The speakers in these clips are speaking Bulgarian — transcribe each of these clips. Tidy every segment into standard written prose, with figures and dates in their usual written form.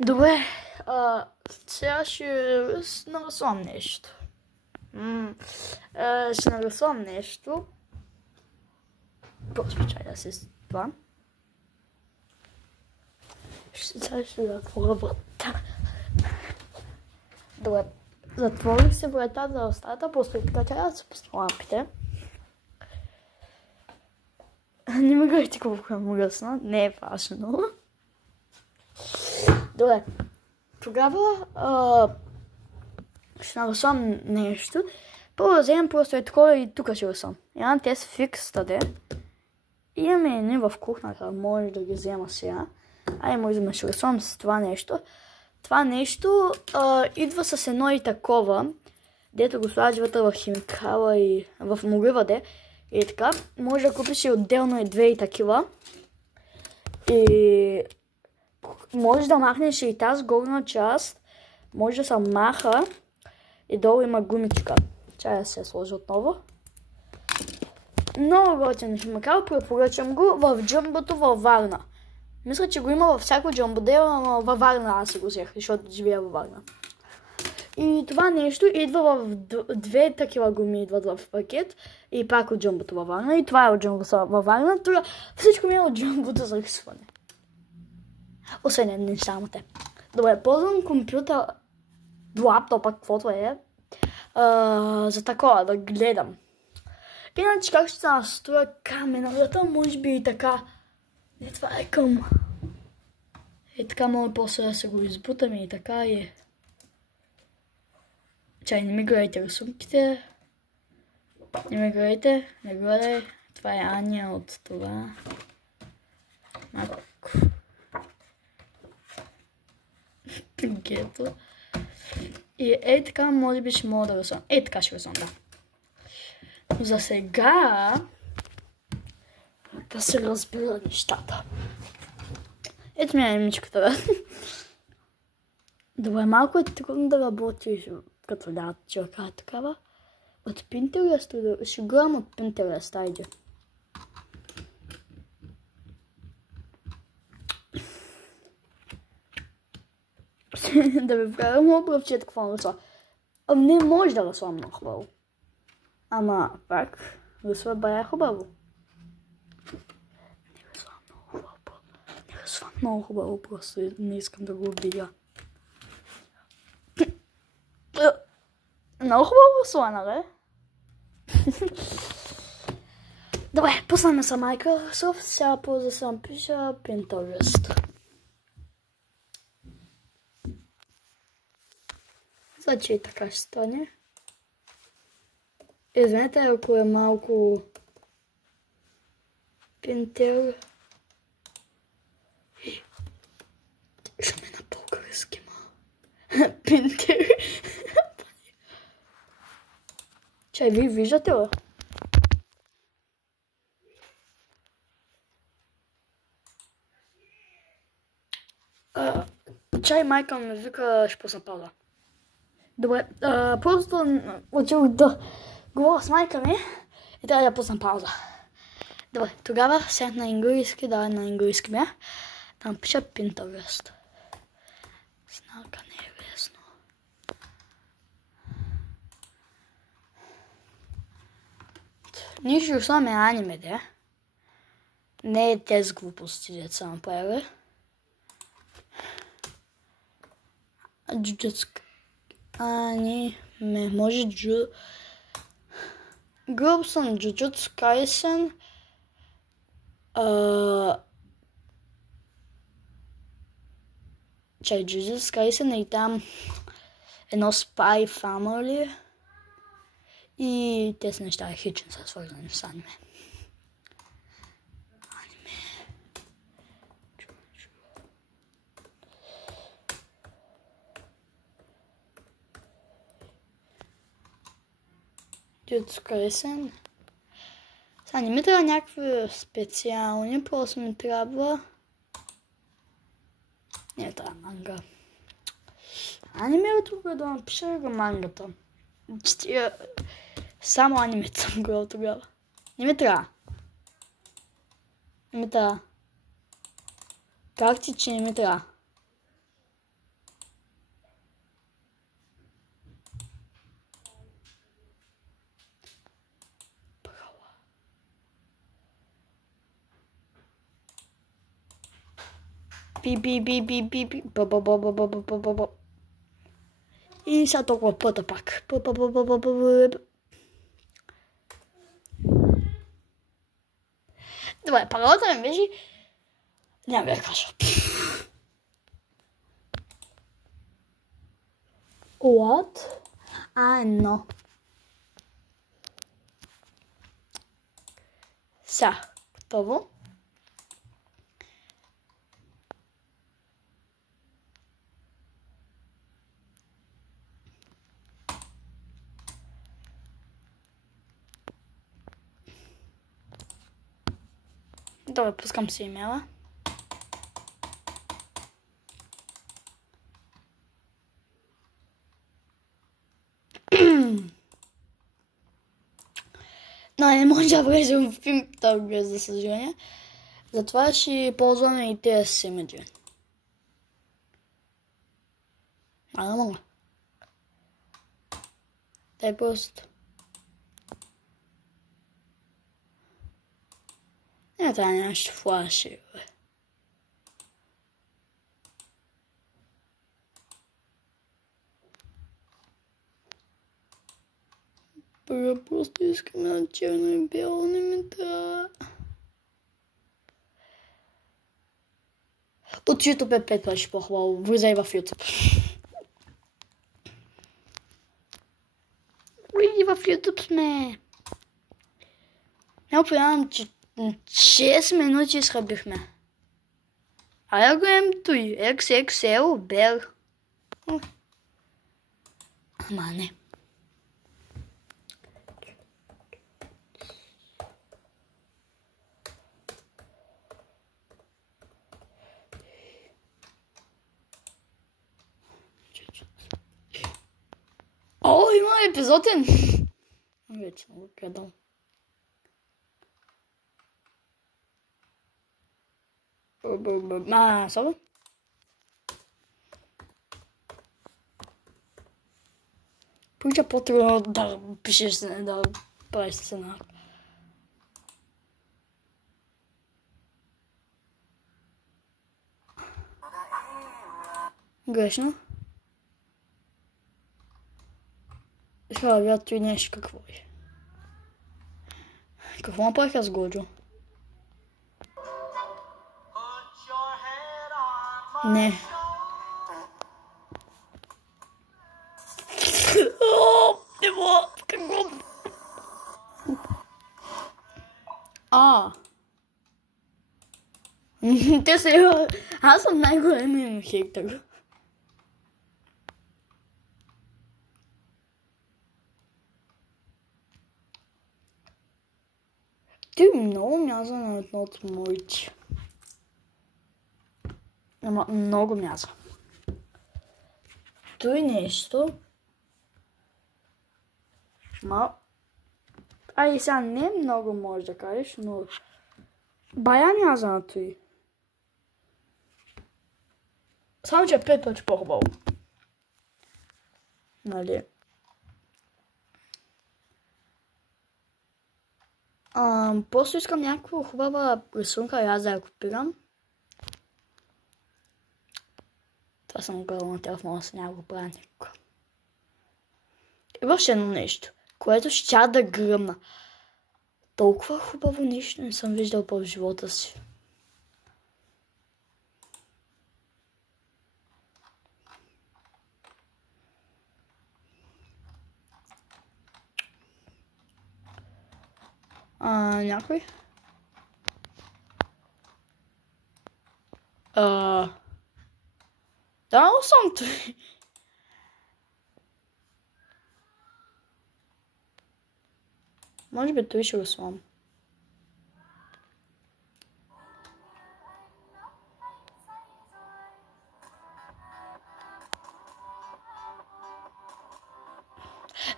Добре, сега ще нарисувам нещо. Ще нарисувам нещо. Просто чай да се това. Сега ще затворя врата. Добре, затворих се врата за остата, просто така трябва да се пусна лампите. Не ми гледайте колко е мръсна, не е важно. Добре, тогава ще нарисувам нещо. Първо да вземем просто е такова и тук ще рисувам. Една те са фикс таде. Имаме едни в кухната, може да ги взема сега. Може да ще рисувам с това нещо. Това нещо идва с едно и такова, дето го слагаш вътре в химикала и в могриваде. И така, може да купиш и отделно и две и такива. И може да махнеш и тази горна част. Може да се маха. И долу има гумичка. Чая да се сложи отново. Много готин химикал, препоръчам го в джамбото във Варна. Мисля, че го има във всяко джамбоде, но във Варна аз си го взех, защото живея във Варна. И това нещо идва в две такива гуми, идват в пакет. И пак от джамбото във Варна. И това е от джамбото във Варна. Тук всичко ми е от джамбото за рисуване. Освен не само те. Добре, ползвам компютър, лаптопа, каквото е, за такова, да гледам. Иначе как ще се настроя камерата, може би и така. Не, това е към. Така мога после да се го избутаме и така и. Чай, не ми гледайте рисунките. Не ми гледайте, не гледай. Това е Аня от това. Малко. Гето. И така, може би ще мога да рисувам. Така ще рисувам, да. За сега да се разбира нещата. Ето ми е мичката, бе. Добре, малко е трудно да работиш като датчерка такава. От Pinterest, ще гледам от Pinterest, айде. Да ви правя много правчет какво рисува. Не може да рисува много хубаво. Ама пак рисува бая хубаво. Не рисува много хубаво, просто не искам да го видя. Много хубаво рисува, нали? Добре, пуснаме са Microsoft, сега полза съм пиша Pinterest. Значи и така ще стане. Извинете, ако е малко Pinterest. Ще ме на български, ма. Pinterest. Чай, вие виждате ли? Чай, майка ме вика, ще пусна пауза. Добре, просто отидох да говоря с майка ми и трябва да пусна пауза. Добре, тогава сядах на английски, да, на английски бе. Там пиша Pinterest. Знака не е лесно. Ние ще рисуваме аниме, де. Не е тези глупости, деца направили. Джуджетска. Аниме, може Гледал съм Jujutsu Kaisen. Чай, Jujutsu Kaisen и там едно Spy Family. И тези неща хич не са свързани с аниме. Jujutsu Kaisen. Сега не ми трябва някакви специални, просто ми трябва. Не трябва манга. Анимето да напиша го мангата. Само анимето съм гледал тогава. Не ми трябва. Не ми трябва. Как ти, че не ми трябва? Пи. Ба. И сега толкова пъта пак. Добре, паролата ми беше... Няма да я кажа. What? No. Сега, готово. Добре, пускам си имейла. Но не може да влезем в пинг-тога, за съжаление. Затова ще ползваме и тези семеджи. Не мога. Дай просто. Не трябва нещо флаши, бе. Просто искаме на черно и бяло, не ми трябва. От YouTube е 5 пъти по-хубаво. Влизай в YouTube. Влизай в YouTube сме. Не определям, че 6 минути изхъбихме. Айде го гледам той. XXL Бер. Ама не. О, има епизоден! Вече не го гледам. Соба? Получа по-трудно да пишеш, да правиш сценар. Грешно. Сега да видя той нещо какво е. Какво направих аз Годжо? Не. Не мога. Какво? Те са... Аз съм най-големият хейтър. Ти много мяза на едно от моите. Ама много мяза. Той нещо. Ай, сега не много може да кажеш, но... Бая мяза на той. Само, че 5 пъти по-хубаво. Нали? Просто искам някаква хубава рисунка и аз да я копирам. Това съм гледал на телефона, с няма го правя никога. И въобще едно нещо, което ще да гръмна. Толкова хубаво нещо не съм виждал в живота си. Някой? Да, съм той. Може би той ще го слам.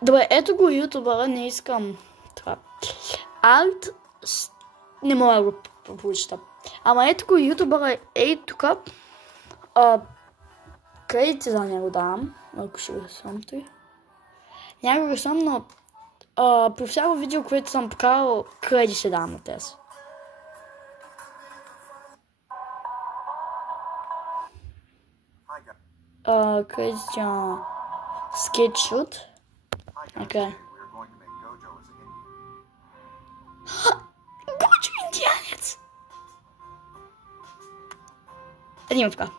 Добре, ето го ютубъра, не искам това. Alt... Не мога да го получа. Ама ето го ютубъра, ей тук. Кредити за него давам. Ако ще го съм той. Някога съм, но по всяко видео, което съм покарал, кредити ще давам на тези. Christian Skate-Shoot. Okay. Gojo Indianec! Димовка.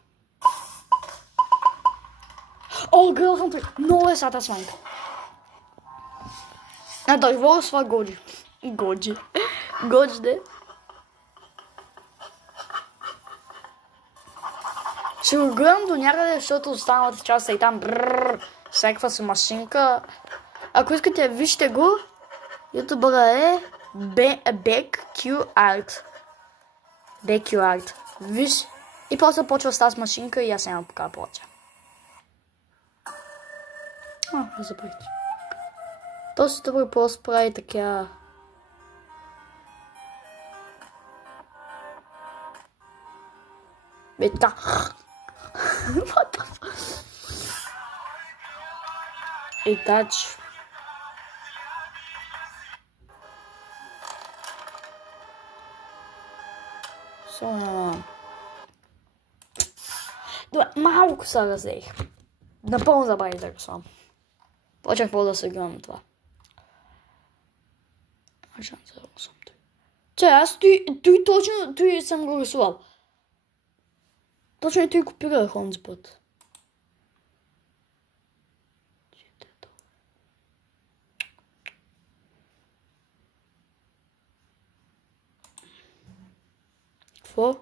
О, гледам той. Много е сата сванка. Дойво сва Годжи. Годжи. Годжде. Ще го гледам до някъде, защото останалата част е и там всякаква си машинка. Ако искате, вижте го. Ютубъра е BQ Art. Виж. И после почва с тази машинка и аз няма покажа повече. Забравите. Този ютубър просто прави така... Бета. И тач. Добре, малко се разлеих. Напълно забравих да го сам. Почнах по да се гледам на това. Че, аз той съм го рисувал. Точно и той копирах онзи път. Какво?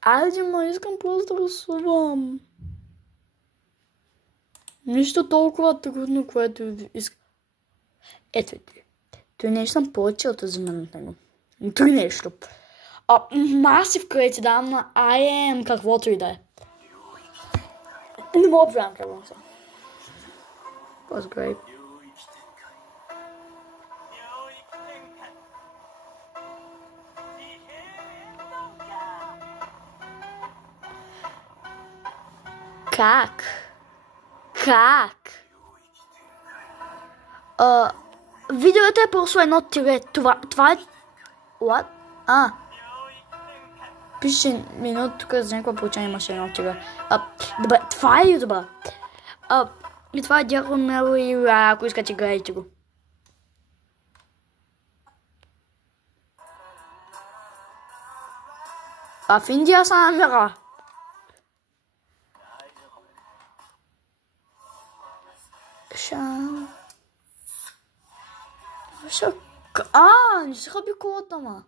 Айде, ма искам просто да рисувам. Нищо толкова трудно, което искам. Ето ти. Той нещо съм повече от разумен от него. Той нещо. Масив кредит давам на IM, каквото и да е. Не мога да правям какво съм. Was great. Как? Видеото е просто едно тире. Това е... What? Пише минут тук за някаква получение имаше едно тире. Добре, това е ютуба. И това е Дяко Мело и ако искате гледайте го. В Индия са намира. Не се хаби колата, ма.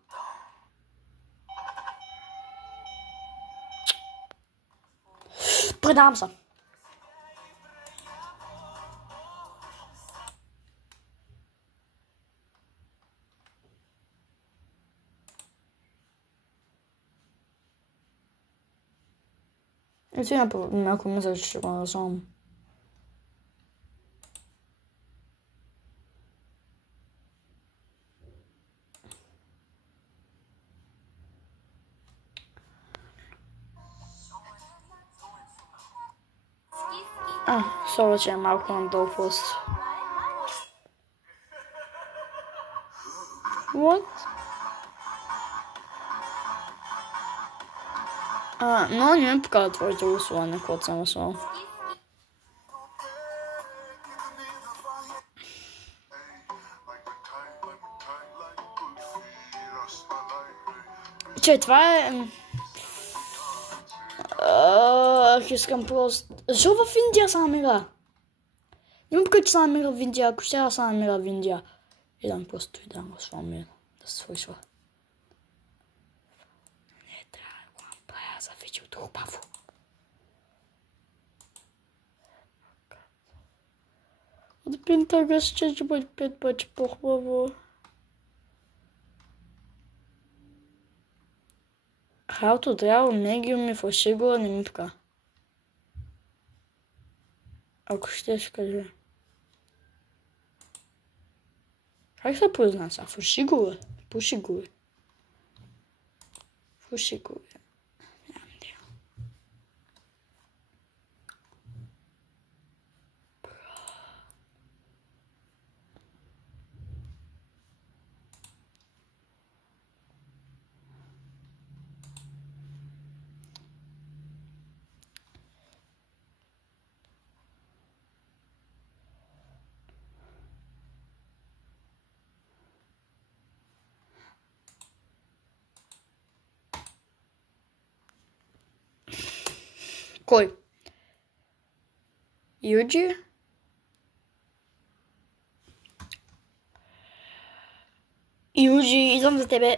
Предавам се. И сега малко мисля, че ще го насам. Сова, че е малко надолу просто. What? Но не ми показва твоето гласуване, когато съм гласувал. Че, това е... Искам просто... Защо в Индия са намира? Не му покажа, че са намира в Индия. Ако ще са намира в Индия. Идам просто и да го свамя. Да се свършва. Не трябва да го направя за видеото хубаво. От пинтага ще бъде 5 пъти по-хубаво. Хауто трябва мегиум и фалшиго не ми така. Ако ще кажа. Как се произнася? Фалшиго е? Пушиго е? Фалшиго е. Нямам идея. Кой? Юджи? Юджи, идвам за тебе.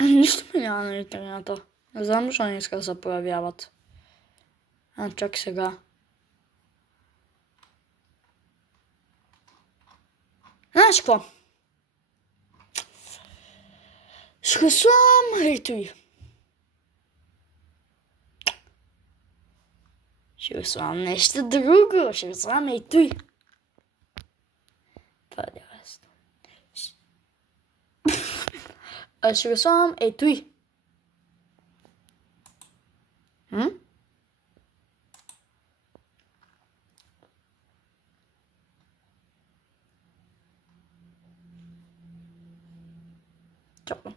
Нищо ми няма на интернета. Не знам защо не иска да се проявяват. Чак сега. Знаеш какво? Ще рисувам етуи. Ще рисувам нещо друго. Ще рисувам етуи. Това е ясно. Ще рисувам етуи. Чакай.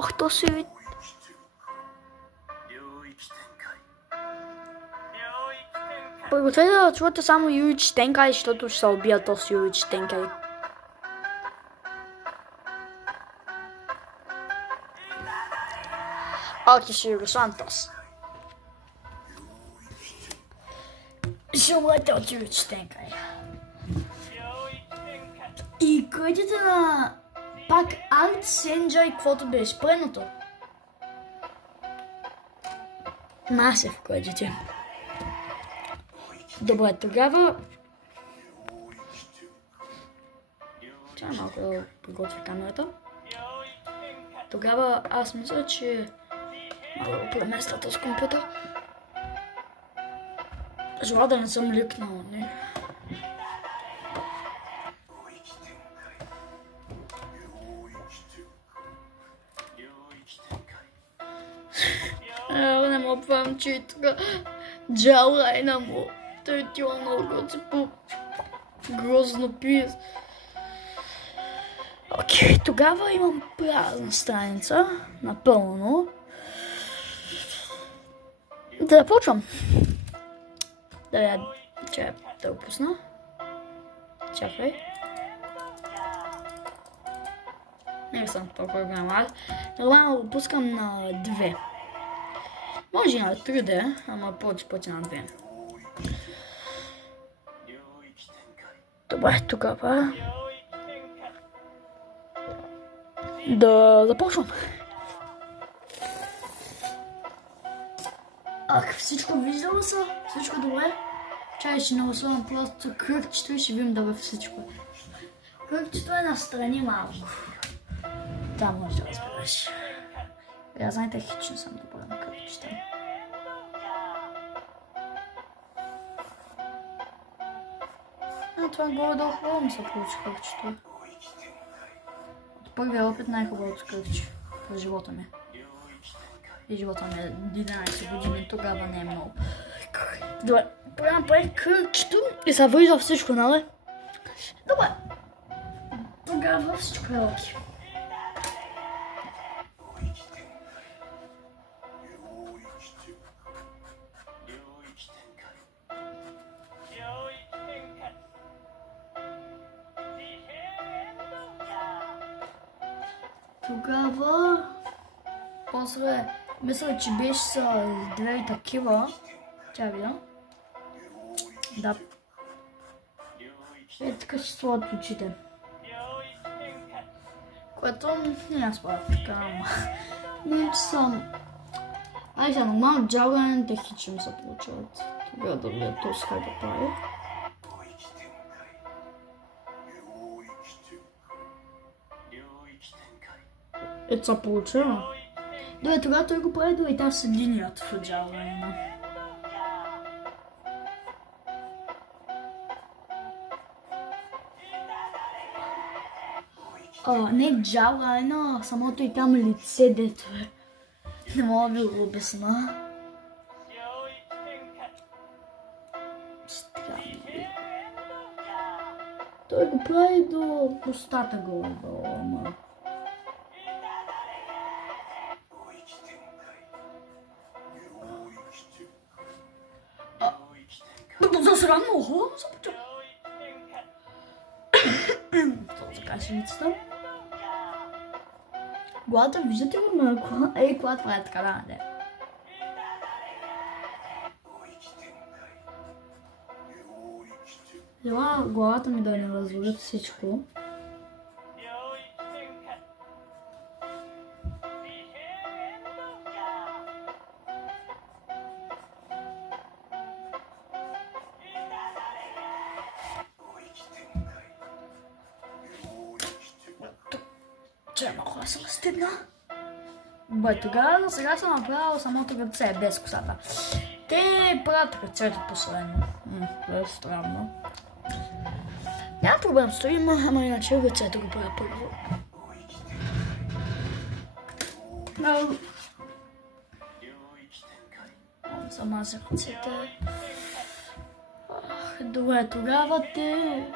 Ах, то си вид. Пригответе да чувате само Юичи Тенкай, защото ще се убия този Юичи Тенкай. Окей, ще рисувам този. Ще умрете от Юичи Тенкай. И кредите на пак Арт Сенджай, каквото беше предното. Масив кредите. Добре, тогава... Чакай малко да приготвя камерата. Тогава аз мисля, че... Мога да преместя този компютър. Желая да не съм ликнал, не? Не мога правим, че и тук джалайна му. Той тила много си по грозно пиес. Окей, тогава имам празна страница, напълно. Да започвам. Чакай, да го пусна. Чакай. Не съм толкова голяма. Нормално го пускам на 2. Може и на 3D, ама повече пъти на 2. Добре, тогава... Да започвам. Ах, всичко виждало са? Всичко добре? Чай, ще нарисувам просто кръгчето и ще видим да бъде всичко. Кръгчето е настрани малко. Там може да разбереш. Я знаете, хич не съм добра на кръгчета. Това горе-долу хубаво ми се получи кръгчето. От първия опит най-хубавото кръгче в живота ми. И живота ми е 11 години, тогава не е много. Добре, правим кръгчето и се вижда всичко, нали? Добре. Тогава всичко е окей. Тогава... После... Мисля, че беше са две такива. Тя видя. Да. Е, така ще слагат очите. Което не аз правя така, ама... Не, че съм... Ай, сега нормално джалганите хичи ми се получават. Тогава да видя този как да прави. Ето се получава. Добре, тогава той го прави и там са линията в джалгайна. Не джалгайна, самото и там лице, дето е. Не мога да ви го обясна. Странно. Той го прави до устата горе-долу, ама... Така много хубаво започва. Това за кашевицата. Главата, виждате ли малко? Ей, кола това е така, да, не. Ела главата ми да не развалят всичко. Че малко да съм стидна. Бе, тогава сега съм направила самото ръце, без косата. Те правят ръцето последно. Това е странно. Няма проблем, стоим, ама иначе ръцето го правя първо. Замазах ръцете. Добре, тогава те...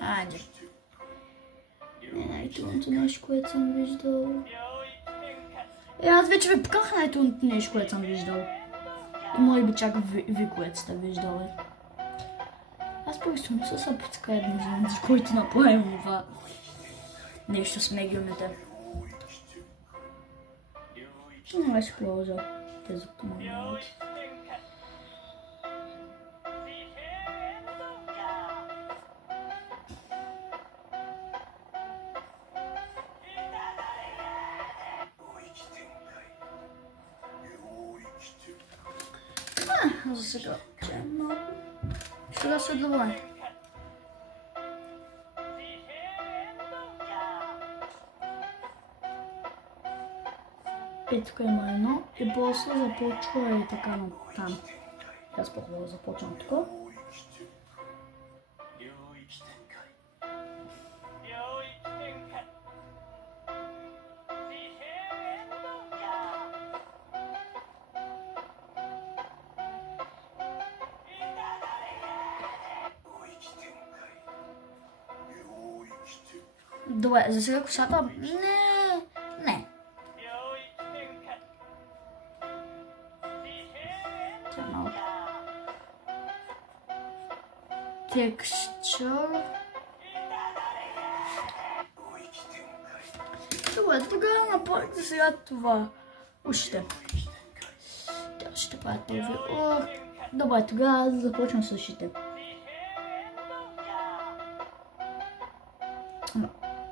Хайде. Най-трудното нещо, което съм виждал. Аз вече ви поках най-трудното нещо, което съм виждал. И може би чак ви, което сте виждали. Аз просто не се подская да не знам, за който направим това нещо с мегиумите. Не ще продължа тези работи. За сега, че е много. Ще да се добре. И тук има едно и после започва и така на там. Аз по-хубаво започвам тук. Добре, за сега косата... Не. Това е малко. Текстур. Добре, тогава направите сега това. Ушите. Тя ще правят първи. Добре, тогава започвам с ушите.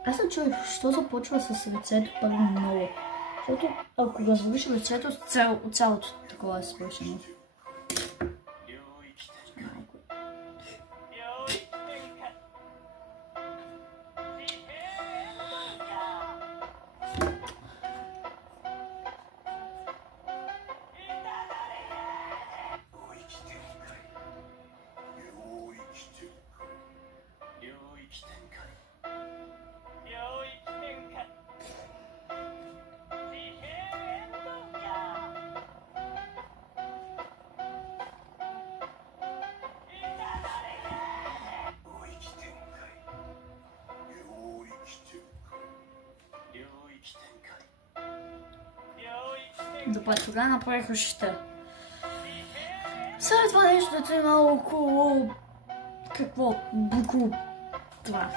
Аз съм чуя, що започва с лицето първо много. Защото ако развалиш лицето, цялото такова е свършено. Добре, тогава направих ушите. След това нещо е малко... Какво? Буко... Това.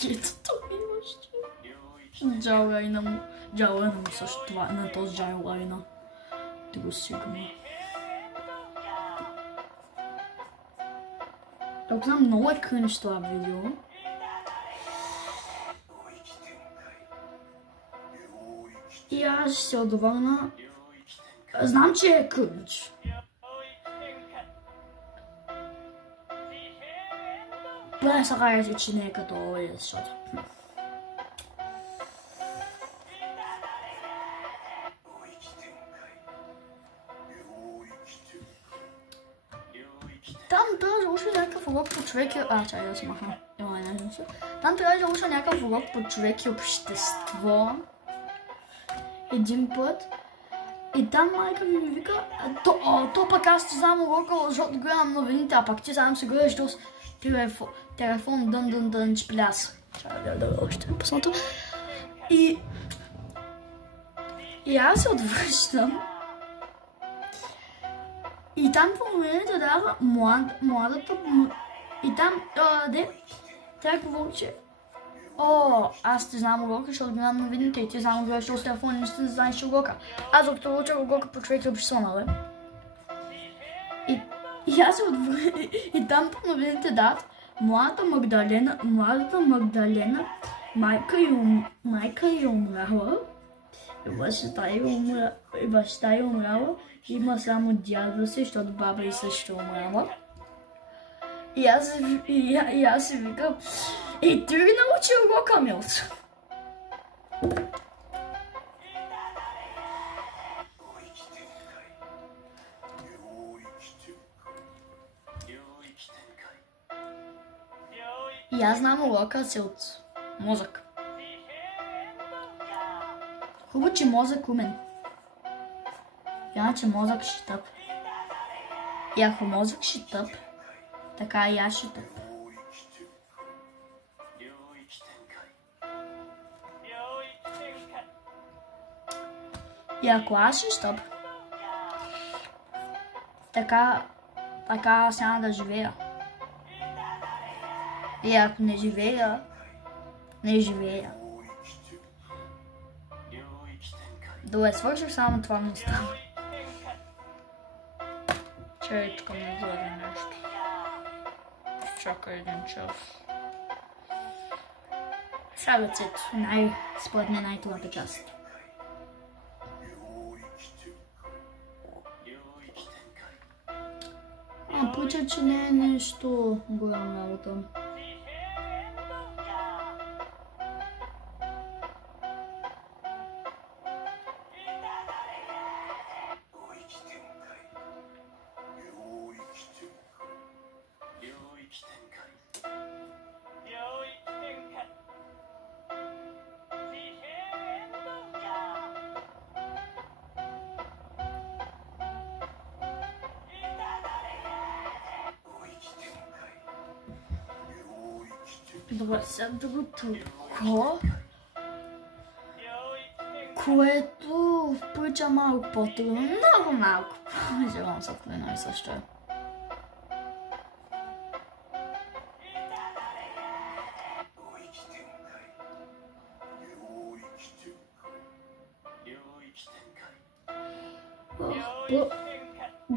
Кетото имаш. Джайлайна му също това, на този джайлайна. Да го сигурно. Ако знам, много е кринж това видео. И аз ще се отдавана. Знам, че е кринж. Поне се кажете, че не е като Оли, защото... Там трябва да зауча някакъв урок по човек и... чай да се махна. Там трябва да зауча някакъв урок по човек и общество. Един път. И там майка ми вика, то пък аз ти знам урока, защото гледам новините, а пък ти сам се гледаш телефон дън пляс. Чакай да още пуснато. И аз се отвръщам. И там по момента дава младата... И там, тя говори, че... аз ти знам урока, защото гледам новините и ти само гледаш с телефон и не знаеш урока. Аз докато уча урока по човек общество, нали? И аз се отвръщам. И там по новините дават младата Магдалена, майка ѝ умряла. И баща ѝ умряла. Има само дядо си, защото баба ѝ също умряла. И аз си викам, ти ли научи урока, Милцо? И аз знам урока си от мозък. Хубаво, че мозък умен. Иначе мозък ще тъп. И ако мозък ще тъп, така и аз ще тъп. И ако аз ще тъп, така аз няма да живея. И ако не живея, не живея. Добре, свърших само това ми става. Чай, искам да гледа нещо. Чакай един час. Сега цето. Според мен най-тъпата част. Прича, че не е нещо голяма работа. Добре, сега другото, което прилича малко по-трудно, много малко. Вземам се в едно и също.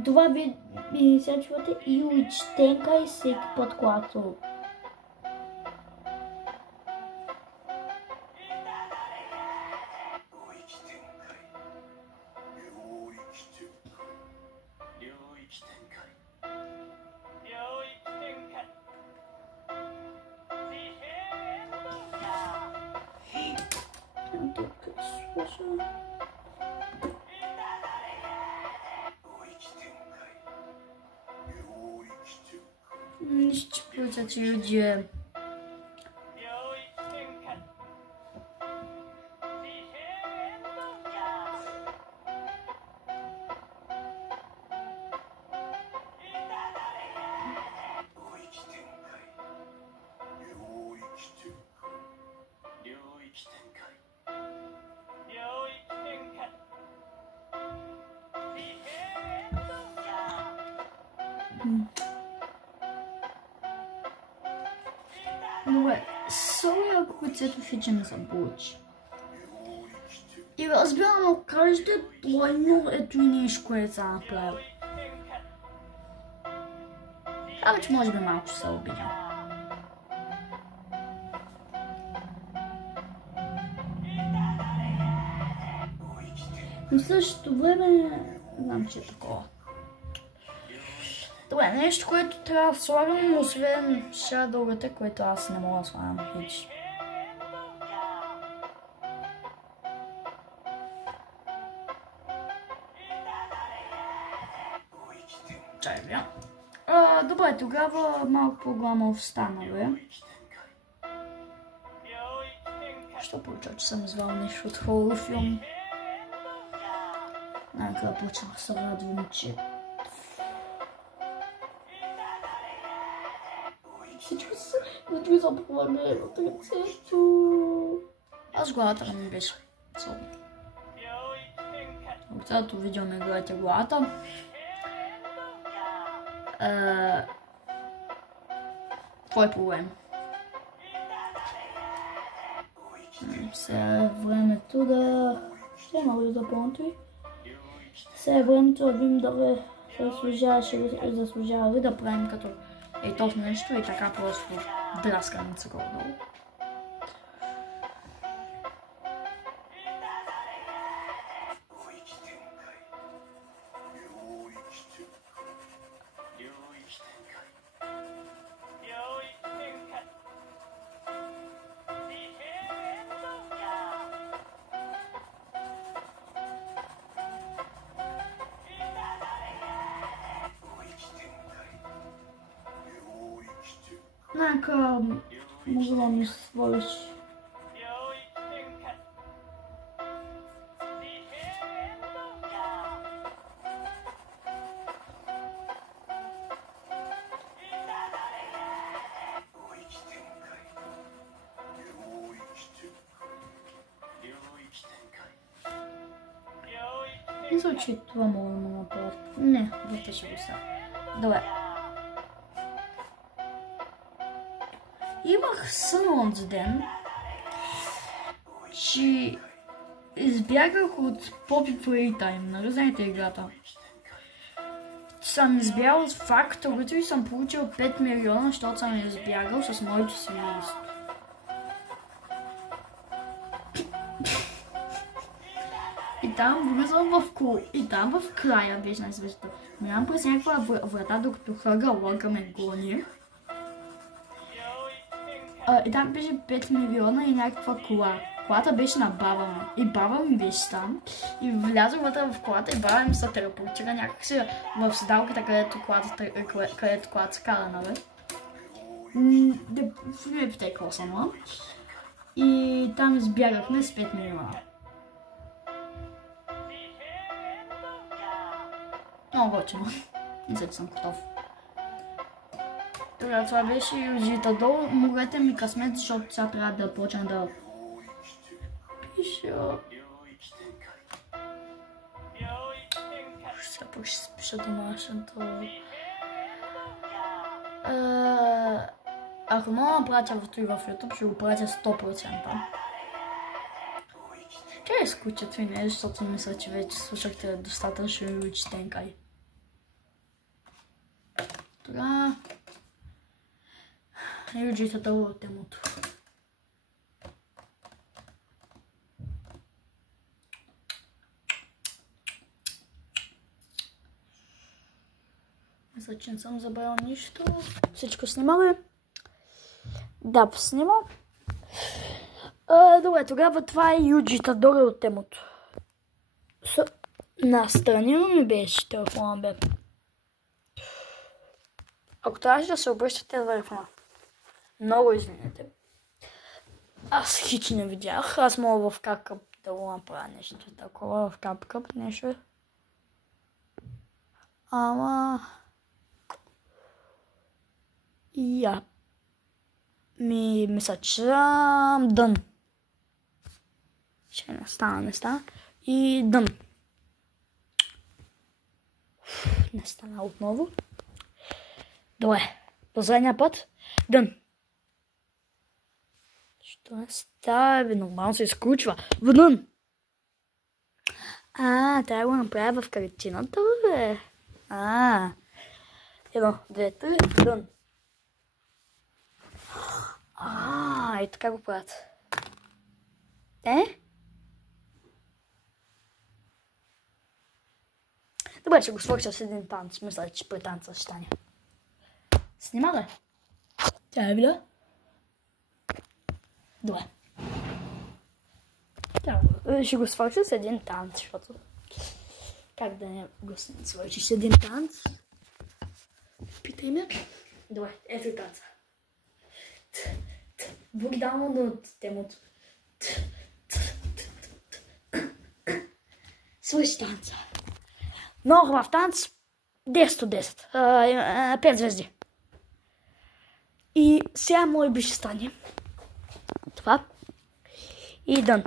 Това ви сега чувате и учтенка и всеки път, когато нищо получат люди. Добре, само ако лицето ще не се получи. И разбирам, ако кажете, тройно ето и нещо, което са направил. Абе, че може би малко ще се обидя. Но в същото време, знам, че е такова. Добре, нещо, което трябва да слагам, освен шадовете, което аз не мога да слагам хич. Чай бя. Добре, тогава малко по-голямо останале. Що получа, че съм извал нещо от хоррор филм? Най-накрая почнах да се радвам, че ти запомня на трицето. Аз главата не ми беше. В цялото видео не гледате главата. Твой проблем. Сега е времето да... Ще има ли да помня? Сега е времето да видим дали заслужава ли да правим като точно нещо и така просто драсканица горе-долу. Нека може да ми свалиш. Мисля, че това мога да направя. Не, двете ще го са. Добре. Имах сън онзи ден, че избягах от Poppy Playtime, нали знаете играта? Съм избягал от факторито и съм получил 5 милиона, защото съм избягал с моето си лист. И там влизам в и там в края беше на свещата. Минавам през някаква врата, докато хърга лъка ме гони. И там беше 5 милиона и някаква кола. Колата беше на баба ми. И баба ми беше там. И влязох вътре в колата и баба ми се телепортира някакси в седалката, където колата се кара, нали? Не питай какво съм. И там избягахме с 5 милиона. Много готино. Мисля, че съм готов. Тогава това беше Юджита долу. Могете ми късмет, защото сега трябва да почна да пиша. Сега пък ще си пиша домашното. Ако мога да пратя в YouTube, ще го пратя 100%. Че е скуча това нещо, защото мисля, че вече слушахте достатъчно Юджи Тенкай. Тогава Юджита долу от темото. Мисля, че не съм забравил нищо. Всичко снима ли? Да, поснима. Добре, тогава това е Юджита долу от темото. Настрани ми беше телефона, бе. Ако трябваше да се обръщате на телефона. Много извинете. Аз хич не видях. Аз мога в CapCut да го направя нещо такова. В CapCut нещо. Ама... Мисля, че съм дън. Ще не стана. И дън. Не стана отново. Добре. Последния път. Дън. Що става, бе? Нормално се изключва. Въдън! Трябва да го направя в картината, бе. 1, 2, 3, дън. И така го правят. Добре, ще го свърша с един танц. Мисля, че при танца ще стане. Снима ли? Тя е вида? Добре. Ще го свърша с един танц, защото... Как да не го свършиш с един танц? Питай ме. Добре, ето танца. Богдално от темото. Свърши танца. Много хубав танц. 10 от 10. 5 звезди. И сега може би ще стане това. И дън.